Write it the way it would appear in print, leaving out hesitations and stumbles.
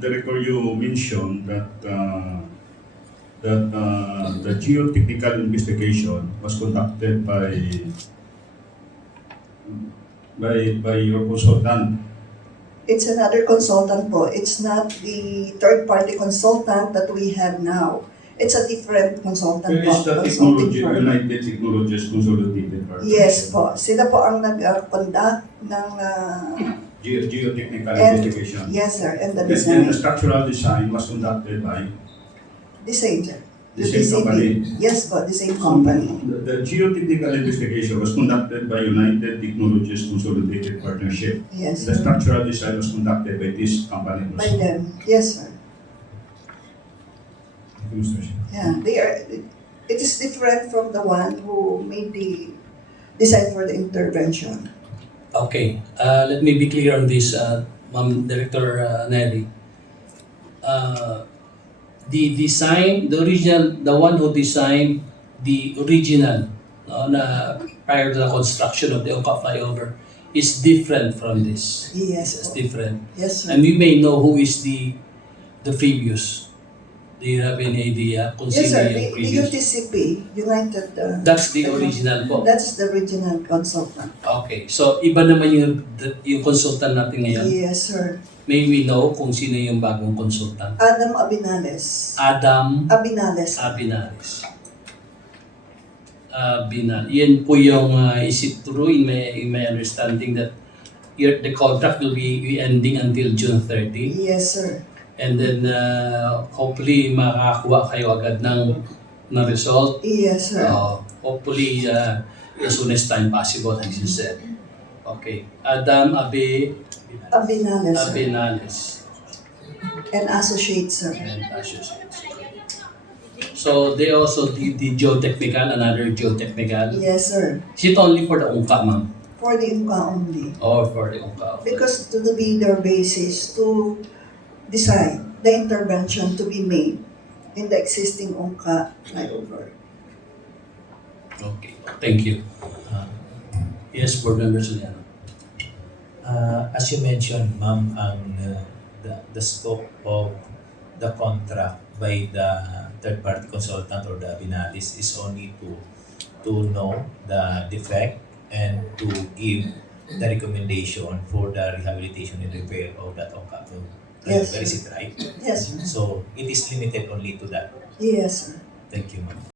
Director, you mentioned that the Geo-Technical investigation was conducted by your consultant. It's another consultant po. It's not the third-party consultant that we have now. It's a different consultant Where po. is the Consulting technology, firm. United Technologies Consolidated Partnership? Yes po. Sila po ang nag-conduct ng Geo-Technical and- investigation. yes sir, and the And design. the structural design was conducted by The same sir. the same company. Yes po, the same company. The Geo-Technical investigation was conducted by United Technologies Consolidated Partnership. Yes The sir. structural design was conducted by this company By also. them. Yes sir. Thank you, Mr. Chair. Yeah, they are. It is different from the one who made the design for the intervention. Okay, let me be clear on this, Ma'am Director Nerie. The design, the one who designed the original, na prior to the construction of the Ungka Flyover, is different from this. Yes It's po. different. Yes sir. And we may know who is the previous. Do you have any idea kung Yes sino sir, yung the previous? Utcp, United, That's the original po. that's the original consultant. Okay, so iba naman yung consultant natin ngayon. Yes sir. May we know kung sino yung bagong consultant? Adam Abinales. Adam Abinales. Abinales. Yan po yung, is it true in my understanding that the contract will be ending until June 30? Yes sir. And then hopefully makakakuha kayo agad ng result. Yes sir. Hopefully as soon as time possible, as you said. Okay. Adam Abinales sir. Abinales And associates sir. and associates. So they also did the Geo-Technical, another Geo-Technical. Yes sir. Is it only for the Ungka, ma'am? For the Ungka only. Or for the Ungka? Because to be their basis to decide the intervention to be made in the existing Ungka Flyover. Okay. Thank you. Yes, board members. As you mentioned, ma'am, the scope of the contract by the third-party consultant or the Abinales is only to know the defect and to give the recommendation for the rehabilitation and repair of that Ungka. Yes. Is it right? Yes sir. So it is limited only to that. Yes sir. Thank you, ma'am.